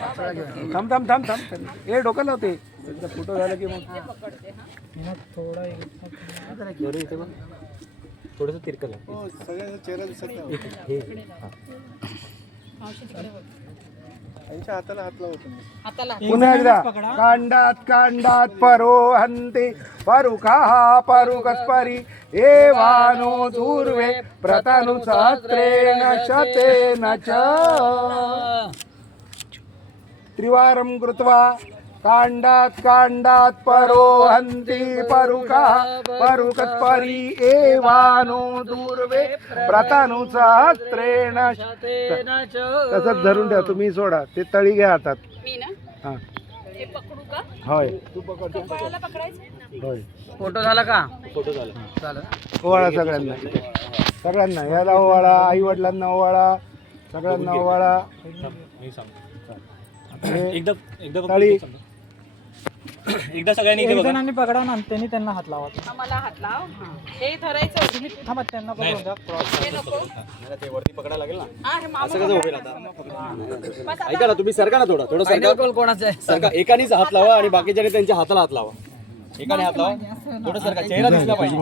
थांब थांब थांब थांब हे डोकं लावते एकदा फोटो झाला की मग थोडा थोडंसं तिरकल सगळ्यांचा चेहरा दिसत नाही त्यांच्या हाताला हात लावतो पुन्हा एकदा कांडात कांडात परो हंते परुखा परुकस्परी एवानो दूर्वे प्रतनु सहस्रेण शतेन च त्रिवारं कृत्वा कांडात कांडात परो हंती परुखा परुकस्परी एवानो दूर्वे प्रतनु सहस्रेण तसंच धरून ठेवा तुम्ही सोडा ते तळी घ्या हातात मी ना हा हे पकडू का होय कपाळाला पकडायचं होय फोटो झाला का? फोटो झाला झालं. ओवाळा सगळ्यांना सगळ्यांना याला ओवाळा आई वडिलांना ओवाळा सगळ्यांना ओवाळा मी सांगतो हे एकदा एकदा तळी एकदा सगळ्यांनी इथे एक बघा जणांनी पकडा ना त्यांनी त्यांना हात लावा. मला हात लाव हे धरायचं तुम्ही थांबा त्यांना पकडून द्या. हे नको ते वरती पकडायला लागेल ना हा हे मामा असं कसं उभे राहता बस ऐका ना तुम्ही सरका ना थोडं सरका कोणाचं आहे? सरका एकानेच हात लावा आणि बाकीच्याने त्यांच्या हाताला हात लावा एकाने हात लावा थोडं सरका चेहरा दिसला पाहिजे